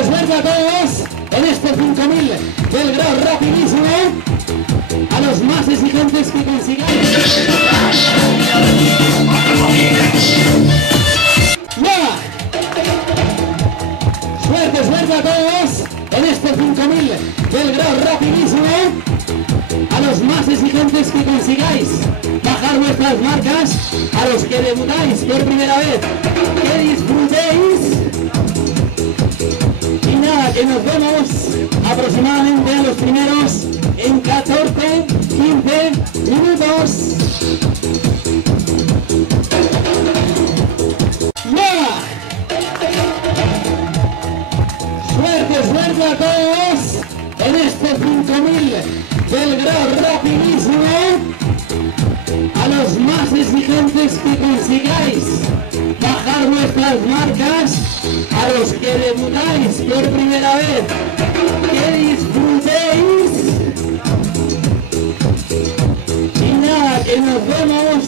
Suerte, suerte a todos en este 5000 del Gran Rapidísimo. A los más exigentes que consigáis. ¡Ya! Suerte, suerte a todos en este 5000 del Gran Rapidísimo. A los más exigentes que consigáis bajar vuestras marcas, a los que debutáis por primera vez, que disfrutéis. Y nada, que nos vemos aproximadamente a los primeros en 14, 15 minutos. ¡Ya! Suerte, suerte a todos en este 5000 del Gran Rapidísimo. A los más exigentes que consigáis bajar vuestras marcas, a los que debutáis por primera vez, que disfrutéis. Y nada, que nos vemos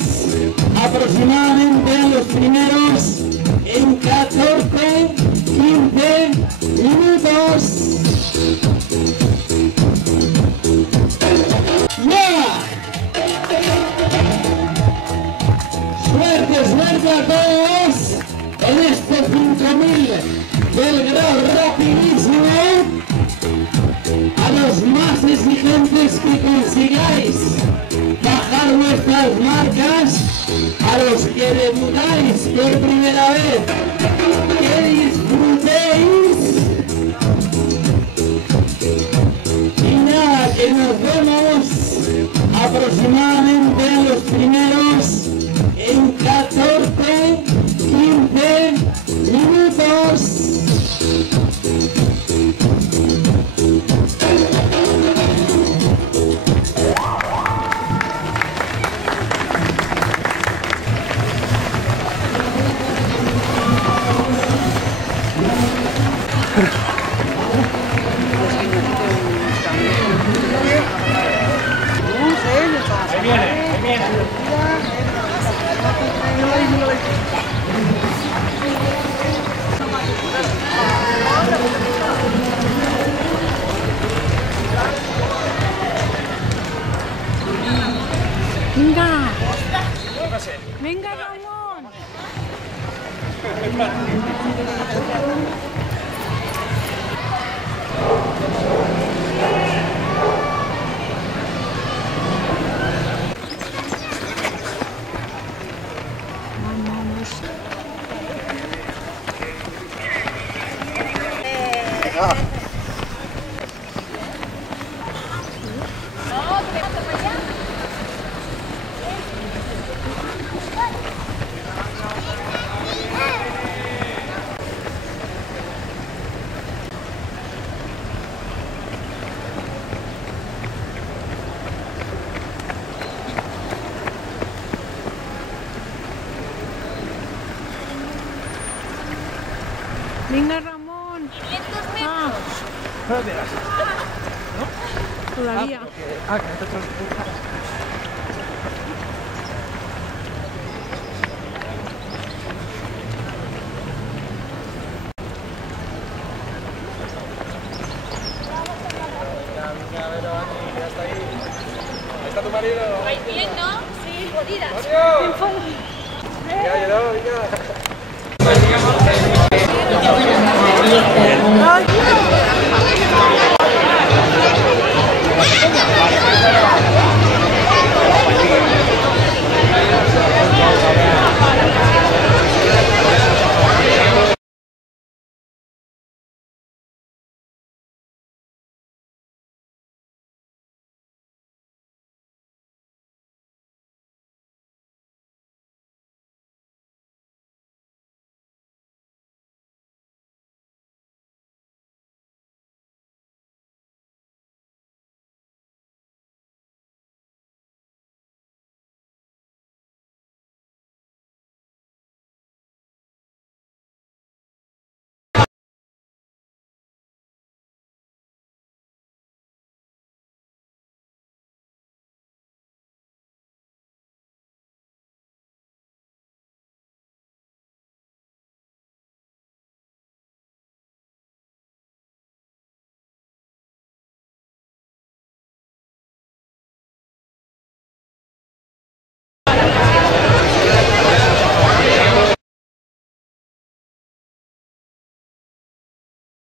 aproximadamente a los primeros en 14, 15 minutos. ¡Ya! Suerte, suerte a todos en este 5000 del Gran Rapidísimo. A los más exigentes que consigáis bajar vuestras marcas, a los que debutáis por primera vez, que disfrutéis. Y nada, que nos vemos aproximadamente a los primeros en 14, 15 minutos. Ahí viene, ahí viene. Venga. Venga, Ramón. Venga, Ramón. 500 metros. ¿No? Todavía. Que no te transportas. Ya está ahí. Ahí está tu marido. ¿Vais bien, no? Sí, jodidas. ¡Mario! Ya, venga.